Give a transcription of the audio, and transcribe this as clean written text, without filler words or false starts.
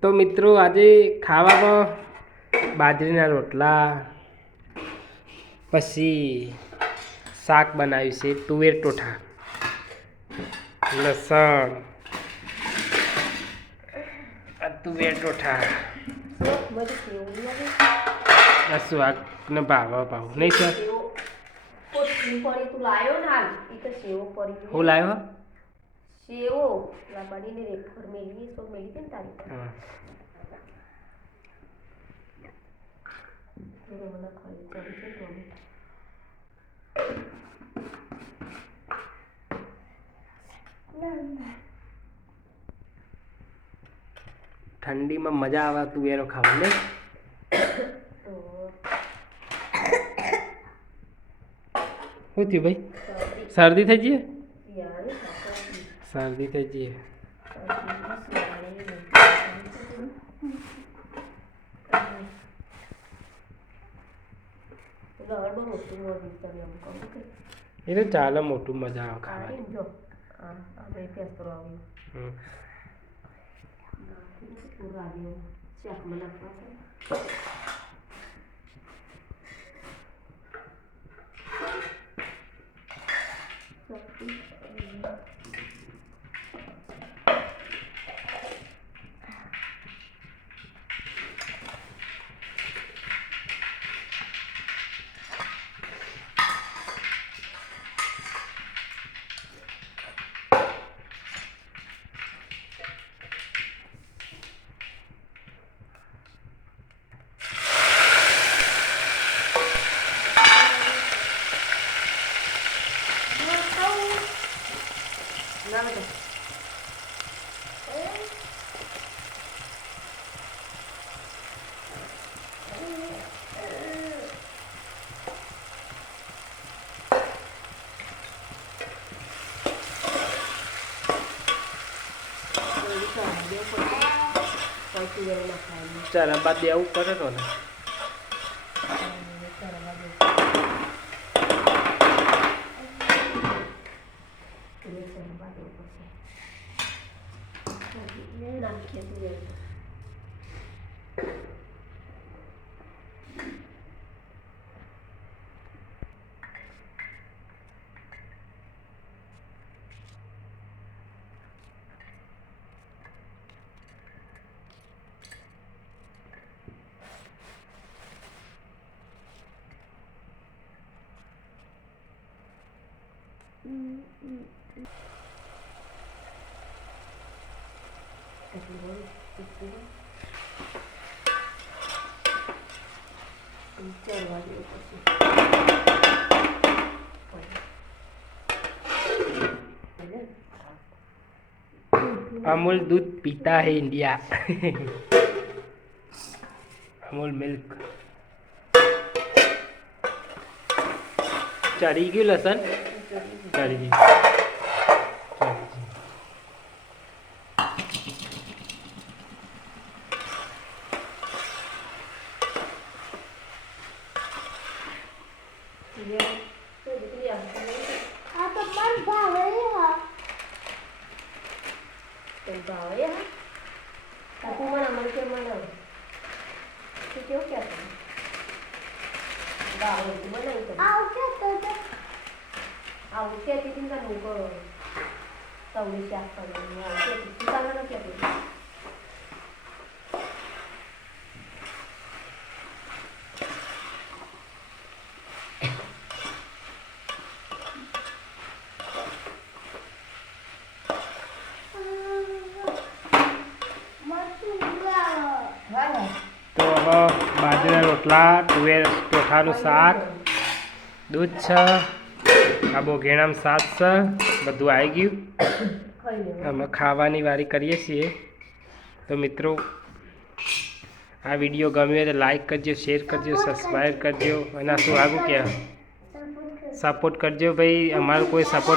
તો મિત્રો આજે ખાવામાં બાજરીના રોટલા પછી શાક બનાવ્યું છે તુવેર ટોઠા લસણ તુવેર ટોઠા શાક ને ભાવ નહીં સર હું લાવ્યો સેવો લા પડીને રેફર મેલી સો મેલી કેમ તારી મને ખાલી કરી છે તો ઠંડીમાં મજા આવે તુવેરો ખાવાની શું થયું ભાઈ શરદી થઈ જઈએ શરદી થઈ જઈએ એ તો ચાલે મોટું મજા આવે ખાવાની ચાલ બાદ આવું કરે તો ને अमूल दूध पीता है इंडिया अमूल मिल्क चढ़ी गई लसन चढ़ी गई aku mana macam mana? Kita okey apa? Dah, itu mana itu? Okey tu. Okey tu tinggal muka. Tahu ni siapa ni? Okey tu tinggal mana okey tu? તો હવે બાજરીના રોટલા તુવેર ટોઠાનું શાક દૂધ છે આ બોઘેણામાં શાક છે બધું આવી ગયું અમે ખાવાની વારી કરીએ છીએ તો મિત્રો આ વિડીયો ગમ્યો હોય તો લાઈક કરજો શેર કરજો સબસ્ક્રાઈબ કરજો અને શું આગું કે સપોર્ટ કરજો ભાઈ અમારું કોઈ સપોર્ટ